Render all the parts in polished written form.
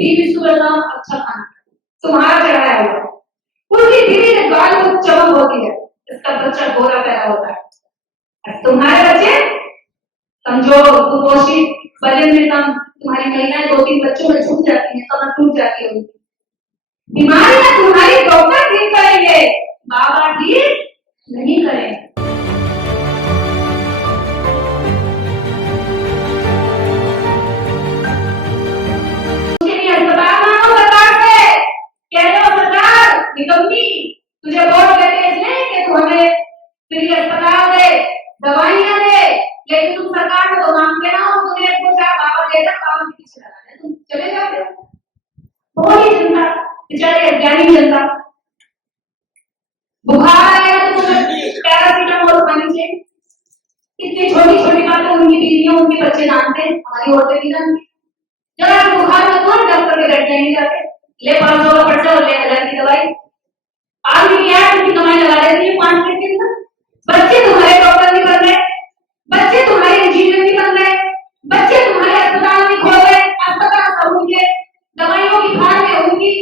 बीवी सुबह शाम अच्छा खाना तुम्हारा चढ़ाया हुआ, उसकी बीवी के गाल में चमक होती है, इसका बच्चा गोरा पैदा होता है। तुम्हारे बच्चे कमजोर, कुपोषित, वजन में कम, तुम्हारी महिलाएं 2-3 बच्चों में छूट जाती है, कमर टूट जाती है उनकी। बीमारियां तुम्हारी डॉक्टर ठीक करेंगे, बाबा ठीक नहीं करेंगे। निकम्मी, तुझे वोट देते इसलिए कि तू हमें फ्री अस्पताल दे, दवाइयां दे, लेकिन तुम सरकार में तो मांगते ना हो, तुम्हें एक चार बाबा देगा, बाबा के पीछे लगा है, तुम चले जाते हो। बहुत ही जनता, बेचारे अज्ञानी जनता, बुखार आएगा तो तुम्हें पैरासीटामोल खानी चाहिए। इतनी छोटी छोटी बातें उनकी बीवियां उनके बच्चे जानते हैं, हमारी औरतें नहीं जानती। जरा बुखार में कौन डॉक्टर के बैठने नहीं जाते, ले 500 का पर्चा और ले 1000 की दवाई, आदमी क्या है कमाई लगा देती है 5 मिनट के अंदर। बच्चे तुम्हारे डॉक्टर नहीं बन रहे, बच्चे तुम्हारे इंजीनियर नहीं बन रहे, बच्चे तुम्हारे अस्पताल नहीं खोल रहे, अस्पताल सब उनके, दवाइयों की खान में उनकी।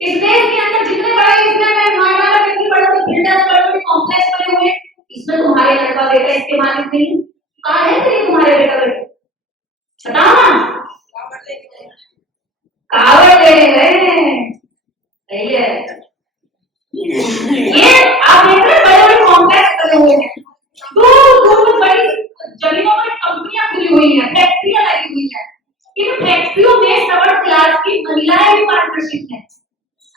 इस देश के अंदर जितने बड़े इसमें नोएडा में कितनी बड़े बिल्डर्स बड़े कॉम्प्लेक्स बने हुए, इसमें तुम्हारे लड़का बेटा इसके मालिक नहीं। कहाँ है तेरे तुम्हारे बेटा बेटे, बताओ ना। कावड़ ले गए, सही है। ये आप देख रहे बड़े बड़े कॉम्प्लेक्स बने हुए हैं, दूर दूर में बड़ी जमीनों में कंपनियां खुली हुई हैं, फैक्ट्रियां लगी हुई हैं। इन फैक्ट्रियों में सबड़ क्लास की महिलाएं भी पार्टनरशिप हैं,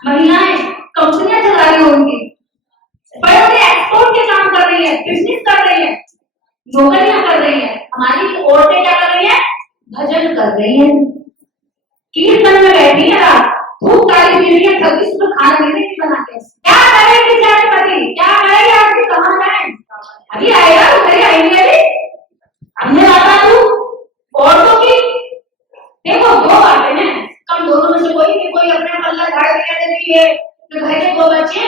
महिलाएं कंपनियां चला रही हैं, उनकी बड़े बड़े एक्सपोर्ट के काम कर रही है, बिजनेस कर रही है, नौकरियां कर रही है। हमारी औरतें क्या कर रही है, भजन कर रही है, कीर्तन में बैठी है, खूब सारी बीवियां थकी सुबह खाना नहीं बनाते। क्या करेंगे चार पति, क्या करेंगे आपकी, कहाँ जाए, अभी आएगा उधर आएंगे, अभी हमने आता तू औरतों की। देखो दो बातें हैं, कम दोनों में से कोई अपने पल्ला झाड़ के देती है, तो घर के 2 बच्चे,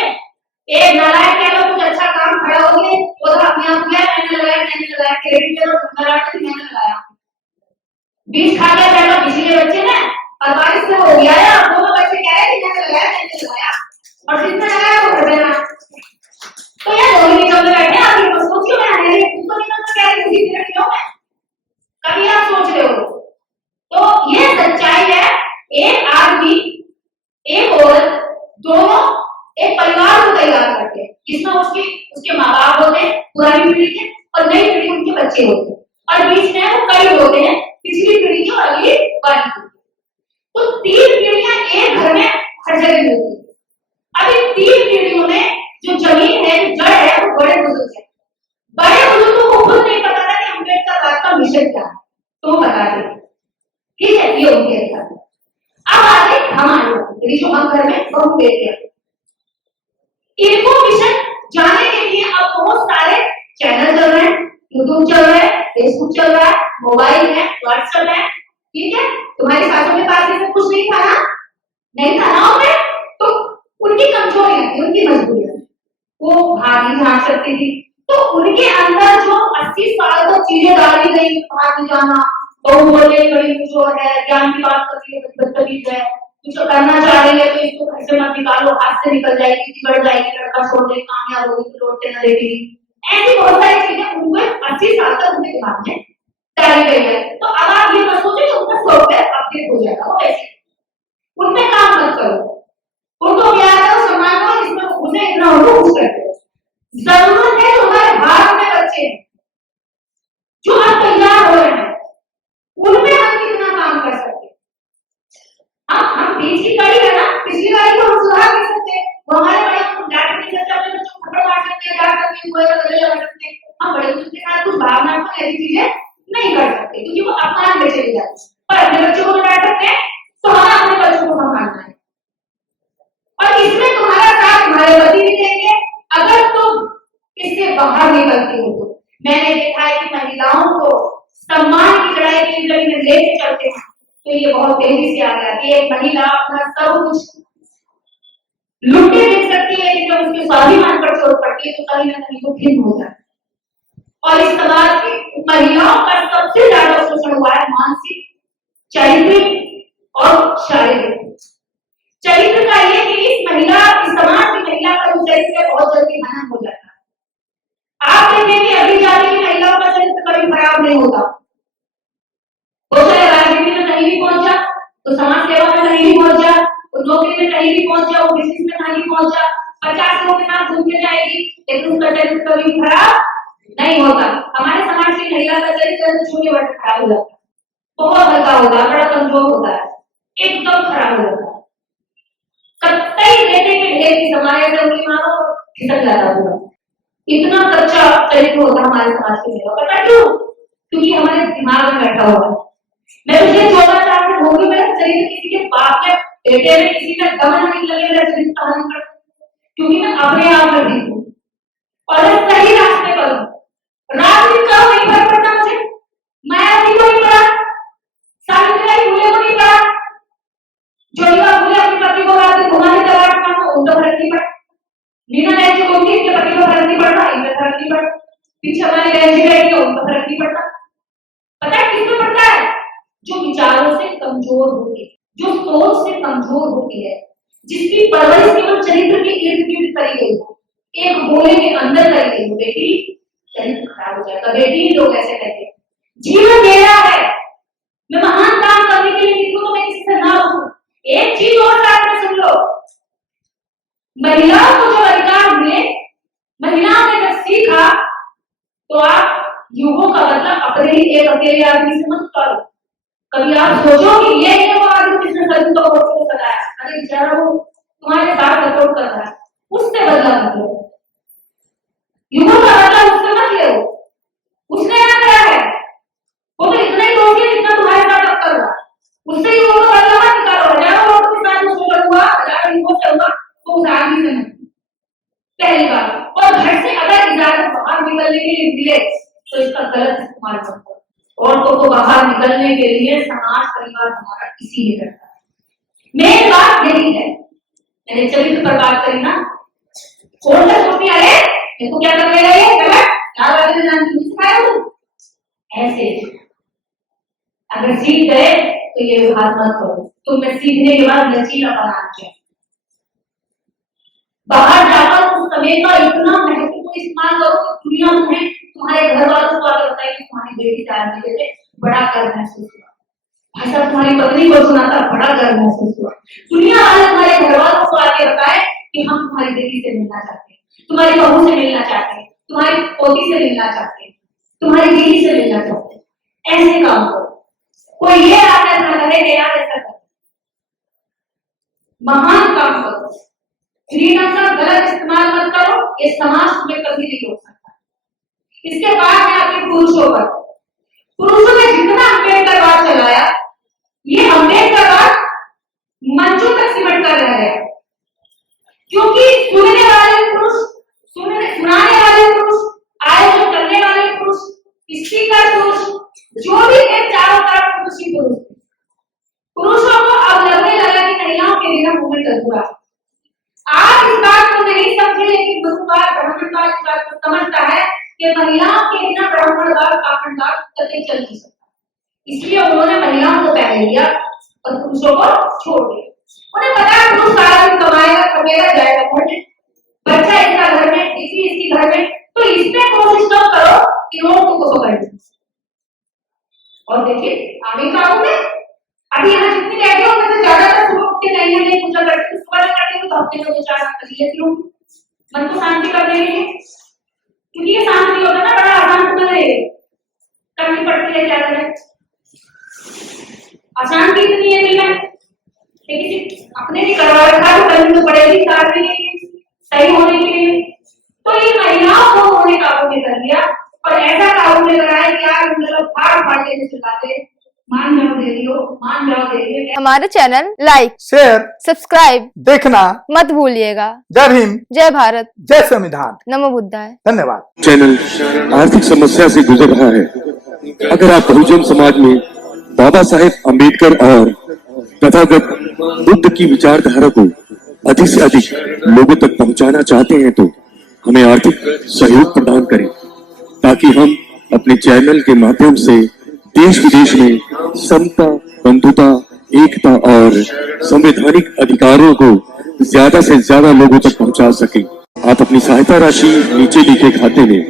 एक नालायक कह लो कुछ अच्छा काम खड़ा हो गए, उधर अपने आप किया मैंने लगाया क्रेडिट ले लो, मैंने लगाया, 20 खा गया कह लो किसी के बच्चे ने, और बारिश से हो गया है, और 2 बच्चे कह रहे हैं मैंने लगाया, और किसने लगाया वो कर देना। तो यार दोनों निकल बैठे, आप ये सोचिए मैं नहीं तुमको निकल कह रही थी क्यों मैं, कभी आप सोच रहे हो। तो ये सच्चाई है, एक आदमी एक औरत दोनों एक परिवार को तैयार करते हैं, जिसमें उसके माँ बाप होते हैं पुरानी पीढ़ी के, और नई पीढ़ी उनके बच्चे होते हैं, और बीच में वो कई होते हैं पिछली पीढ़ी की और अगली वाली। तो 3 पीढ़ियां एक घर में हर जगह होती है। अब इन 3 पीढ़ियों में जो जमीन है, जड़ है, वो बड़े बुजुर्ग है। बड़े बुजुर्गों को खुद नहीं पता था कि अम्बेडकर बात का मिशन क्या है, तो वो बताते थे, ठीक है, ये उनके अंदर। अब आगे हम आए जो हम घर में बहुत देते हैं, इनको मिशन जाने के लिए अब बहुत सारे चैनल चल रहे हैं, यूट्यूब चल रहा है, फेसबुक चल रहा है, मोबाइल है, व्हाट्सएप है, ठीक है। तुम्हारी सासों के पास ये सब कुछ नहीं था ना, नहीं था ना उनमें, तो उनकी कमजोरी थी, उनकी मजबूरी है, वो बाहर नहीं जा सकती थी, तो उनके अंदर जो 80 साल तक चीजें डाली गई, बाहर नहीं जाना, बहु बोले बड़ी जो है ज्ञान की बात करती है, बदतमीज है, कुछ करना चाह रही है तो इसको घर से मत निकालो, हाथ से निकल जाएगी, बिगड़ जाएगी, लड़का छोड़ दे, कामयाब होगी तो लौटते न देगी, ऐसी बहुत सारी चीजें उनको 80 साल तक उनके दिमाग में डाली गई है। तो अब आप ये मत सोचो कि उनका सॉफ्टवेयर अपडेट हो जाएगा, वो ऐसे उनमें काम मत करो, उनको प्यार करो, सम्मान करो, जिसमें उन्हें इतना हो खुश करते हो। जरूरत है तुम्हारे भारत में बच्चे जो अब तैयार हो रहे हैं, उनमें हम कितना काम कर सकते हैं। हम बीच की कड़ी है ना, पिछली बारी को हम सुधार कर सकते हैं, वो हमारे बड़े डांट नहीं सकते, अपने बच्चों को थप्पड़ मार सकते हैं, डांट सकते हैं, कोई गले लगा सकते हैं, हम बड़े बच्चों के साथ कुछ भावनात्मक ऐसी चीजें नहीं कर सकते, क्योंकि वो अपमान में चली जाती है। पर अपने बच्चों को डांट सकते हैं, तो हमें अपने बच्चों को संभालना है, और इसमें तुम्हारा साथ तुम्हारे पति भी देंगे अगर तुम इससे बाहर निकलती हो। तो मैंने देखा है कि महिलाओं को सम्मान की चढ़ाई की जमीन में लेके चलते हैं, तो ये बहुत तेजी से आ गया कि एक महिला अपना सब कुछ लुटे देख सकती है, लेकिन जब उसके स्वाभिमान पर चोट पड़ती है तो कहीं ना कहीं वो खिन्न हो जाता है। और इस समाज की महिलाओं का सबसे ज्यादा शोषण हुआ है मानसिक, शारीरिक और वो चाहे राजनीति में कहीं भी पहुंचा, तो समाज सेवा में कहीं भी पहुंचा, वो नौकरी में कहीं भी पहुंचा, वो बिजनेस में कहीं भी पहुंचा, 50 लोगों के साथ घूम के जाएगी, लेकिन उसका चरित्र कभी खराब नहीं होता। हमारे समाज की महिला का चरित्र छोटे बड़े खराब हो जाता है, बहुत हल्का होता है, बड़ा कमजोर होता है, एकदम खराब हो जाता है। कई रेते के ढेर की समाज से उंगली मारो खिसक जाता होगा। इतना कच्चा चरित्र होता है हमारे समाज के लोगों का। क्यों? क्योंकि हमारे दिमाग में बैठा हुआ है। मैं पिछले 14 साल से होगी, मेरा चरित्र किसी के बाप या बेटे में किसी का गमन नहीं लगे, मेरा चरित्र कहानी पर, क्योंकि मैं अपने आप में भी हूँ और मैं सही रास्ते पर हूँ। राजनीति का नहीं फर्क पड़ता मुझे, मैं अभी को नहीं पड़ा, सावित्रीबाई फुले को नहीं पड़ा, ज्योतिबा फुले अपने पति को रात में घुमाने का रात मानो, उनको फर्क नहीं पड़ा। मीना नायक जो बोलती है कि पति को फर्क नहीं पड़ रहा, इनका फर्क नहीं पड़ा। पीछे हमारी बहन जी बैठी है, उनका फर्क नहीं पड़ता। पता है किसको पड़ता है? जो विचारों से कमजोर होती है, जो सोच से कमजोर होती है, जिसकी परवरिश केवल चरित्र के इर्द गिर्द करी गई हो, एक गोले के अंदर करी गई हो, बेटी चरित्र खराब हो जाएगा। बेटी लोग ऐसे कहते हैं जीवन मेरा है, मैं महान काम करने के लिए निकलूं तो मैं किसी से ना हूं। एक चीज और साथ में सुन लो, महिलाओं को जो अधिकार मिले, महिलाओं ने जब सीखा, तो आप युगों का मतलब अपने ही एक अकेले आदमी से मत करो। कभी आप सोचो कि ये वो आदमी जिसने सभी को सताया, अरे बेचारा वो तुम्हारे साथ सपोर्ट कर रहा है, उससे बदला मत लो। युगों का बदला उससे मत लो, उसने क्या करा है, वो तो इतना ही दोषी है जितना तुम्हारे साथ अब कर रहा है, उससे युगों का बदला मत निकालो। हजारों लोगों के साथ मुश्किल हुआ, हजारों युगों से हुआ, तो उस आदमी से नहीं। पहली बात, और घर से अगर इजाजत बाहर निकलने के लिए मिले तो इसका गलत इस्तेमाल मत करो। औरतों को बाहर निकलने के लिए समाज परिवार हमारा इसीलिए करता है। मेन बात यही है, मैंने चरित्र पर बात करी ना, कौन सा सोचती है देखो क्या कर रहा है ये गलत, क्या बात है जानती नहीं सिखाया हूं। ऐसे अगर सीख गए तो ये व्यवहार मत करो, तुम्हें सीखने के बाद लचीला बनाना चाहिए। बाहर जाकर उस समय का इतना महत्वपूर्ण इस्तेमाल करो कि दुनिया में तुम्हारे घर वालों को आगे बताइए तुम्हारी बेटी शादी से बड़ा गर्व महसूस हुआ, ऐसा तुम्हारी पत्नी को सुनाता बड़ा गर्व महसूस हुआ। दुनिया वाले तुम्हारे घर वालों को आगे बताए कि हम तुम्हारी बेटी से मिलना चाहते हैं, तुम्हारी बहू से मिलना चाहते हैं, तुम्हारी पोती से मिलना चाहते हैं, तुम्हारी बीवी से मिलना चाहते हैं। ऐसे काम करो, कोई ये आकर ना कहे यार ऐसा करो, महान काम करो। फ्रीडम का गलत इस्तेमाल मत करो, ये समाज तुम्हें कभी नहीं रोक सकता। इसके बाद में आके पुरुषों पर, पुरुषों ने जितना अम्बेडकरवाद चलाया, ये अम्बेडकरवाद मंचों तक सिमट कर रह गया, क्योंकि सुनने वाले पुरुष, सुनाने वाले पुरुष, आयोजन करने वाले पुरुष, स्पीकर पुरुष, जो भी है चारों तरफ पुरुष ही पुरुष। पुरुषों को अब लगने लगा कि महिलाओं के बिना मूवमेंट अधूरा। आप इस बात को नहीं समझे, लेकिन मनुवाद ब्राह्मणवाद इस बात को समझता है कि महिलाओं के बिना ब्राह्मणवाद कामणवाद कभी चल नहीं सकता। इसलिए उन्होंने महिलाओं को पहले लिया और पुरुषों को छोड़ दिया। उन्हें पता है पुरुष सारा दिन कमाएगा, कमेगा, जाएगा घर में, बच्चा इसका घर में, बीवी इसकी घर में, तो इसमें कोशिश न करो कि लोग तुमको पकड़ लें। और देखिए आगे क्या होगा, अभी यहाँ जितनी बैठे हो उनमें से ज्यादातर सुबह उठ के नहीं पूछा करते, सुबह करते हो तो हफ्ते में 2-4 कर लेती हूँ मन को शांति करने के लिए, क्योंकि ये शांति होता है ना, बड़ा आसान करनी पड़ती है। क्या करें, अशांति इतनी है दिल में, लेकिन अपने भी करवा रखा तो करनी तो पड़ेगी सही होने के लिए। तो ये महिलाओं को उन्होंने काबू में कर लिया और ऐसा काबू में कराया कि यार मतलब फाड़ के चलाते, मान जाओ दे दियो, मान जाओ दे दियो। हमारे चैनल लाइक, शेयर, सब्सक्राइब देखना मत भूलिएगा। जय भीम, जय भारत, जय संविधान, नमो बुद्धाय। धन्यवाद। चैनल आर्थिक समस्या से गुजर रहा है। अगर आप बहुजन समाज में बाबा साहेब अम्बेडकर और तथागत बुद्ध की विचारधारा को अधिक से अधिक लोगों तक पहुंचाना चाहते हैं तो हमें आर्थिक सहयोग प्रदान करें, ताकि हम अपने चैनल के माध्यम से देश विदेश में समता, बंधुता, एकता और संवैधानिक अधिकारों को ज्यादा से ज्यादा लोगों तक पहुंचा सके। आप अपनी सहायता राशि नीचे लिखे खाते में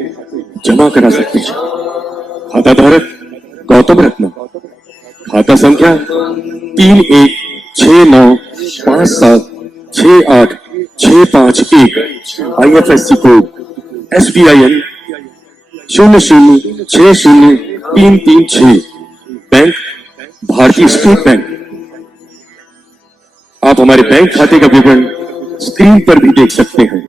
जमा करा सकते हैं। खाता धारक गौतम रत्न, खाता संख्या 3169576865 IFSC कोड SBIN 0060336 बैंक भारतीय स्टेट बैंक। आप हमारे बैंक खाते का विवरण स्क्रीन पर भी देख सकते हैं।